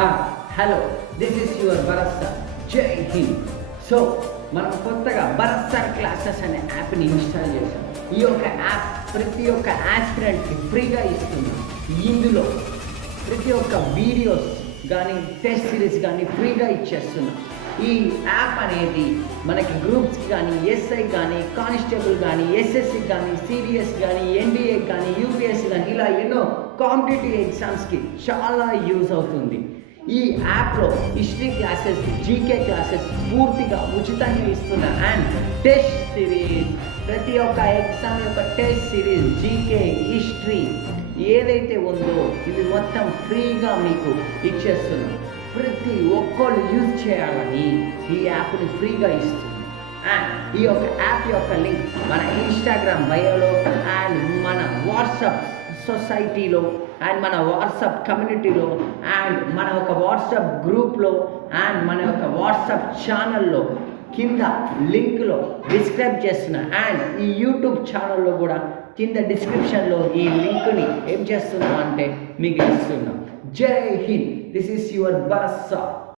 Hi hello this is your Bharat sir. జై Hind. So మనం కొత్తగా భరత్ సార్ క్లాసెస్ అనే యాప్ని ఇన్స్టాల్ చేసాం. ఈ యొక్క యాప్ ప్రతి ఒక్క ఆస్పిరెంట్కి ఫ్రీగా ఇస్తున్నాం. ఇందులో ప్రతి ఒక్క వీడియోస్ కానీ టెస్ట్ సిరీస్ కానీ ఫ్రీగా ఇచ్చేస్తున్నాం. ఈ యాప్ అనేది మనకి గ్రూప్స్కి కానీ, ఎస్ఐ కానీ, కానిస్టేబుల్ కానీ, ఎస్ఎస్సి కానీ, సిడిఎస్ కానీ, ఎన్డీఏ కానీ, యూపీఎస్సి కానీ ఇలా ఎన్నో కాంపిటేటివ్ ఎగ్జామ్స్కి చాలా యూజ్ అవుతుంది. ఈ యాప్లో హిస్టరీ క్లాసెస్, జీకే క్లాసెస్ పూర్తిగా ఉచితంగా ఇస్తున్న అండ్ టెస్ట్ సిరీస్, ప్రతి ఒక్క ఎగ్జామ్ యొక్క టెస్ట్ సిరీస్, జీకే, హిస్టరీ ఏదైతే ఉందో ఇది మొత్తం ఫ్రీగా మీకు ఇచ్చేస్తున్నాం. ప్రతి ఒక్కళ్ళు యూజ్ చేయాలని ఈ యాప్ని ఫ్రీగా ఇస్తుంది. అండ్ ఈ యొక్క యాప్ యొక్క లింక్ మన ఇన్స్టాగ్రామ్ బయోలో అండ్ మన వాట్సాప్ సొసైటీలో అండ్ మన వాట్సాప్ కమ్యూనిటీలో అండ్ మన యొక్క వాట్సాప్ గ్రూప్లో అండ్ మన యొక్క వాట్సాప్ ఛానల్లో కింద లింక్లో డిస్క్రైబ్ చేస్తున్నా. అండ్ ఈ యూట్యూబ్ ఛానల్లో కూడా కింద డిస్క్రిప్షన్లో ఈ లింక్ని ఏం చేస్తున్నాం అంటే మీకు ఇస్తున్నాం. జై Hind. This is your Bharat sir.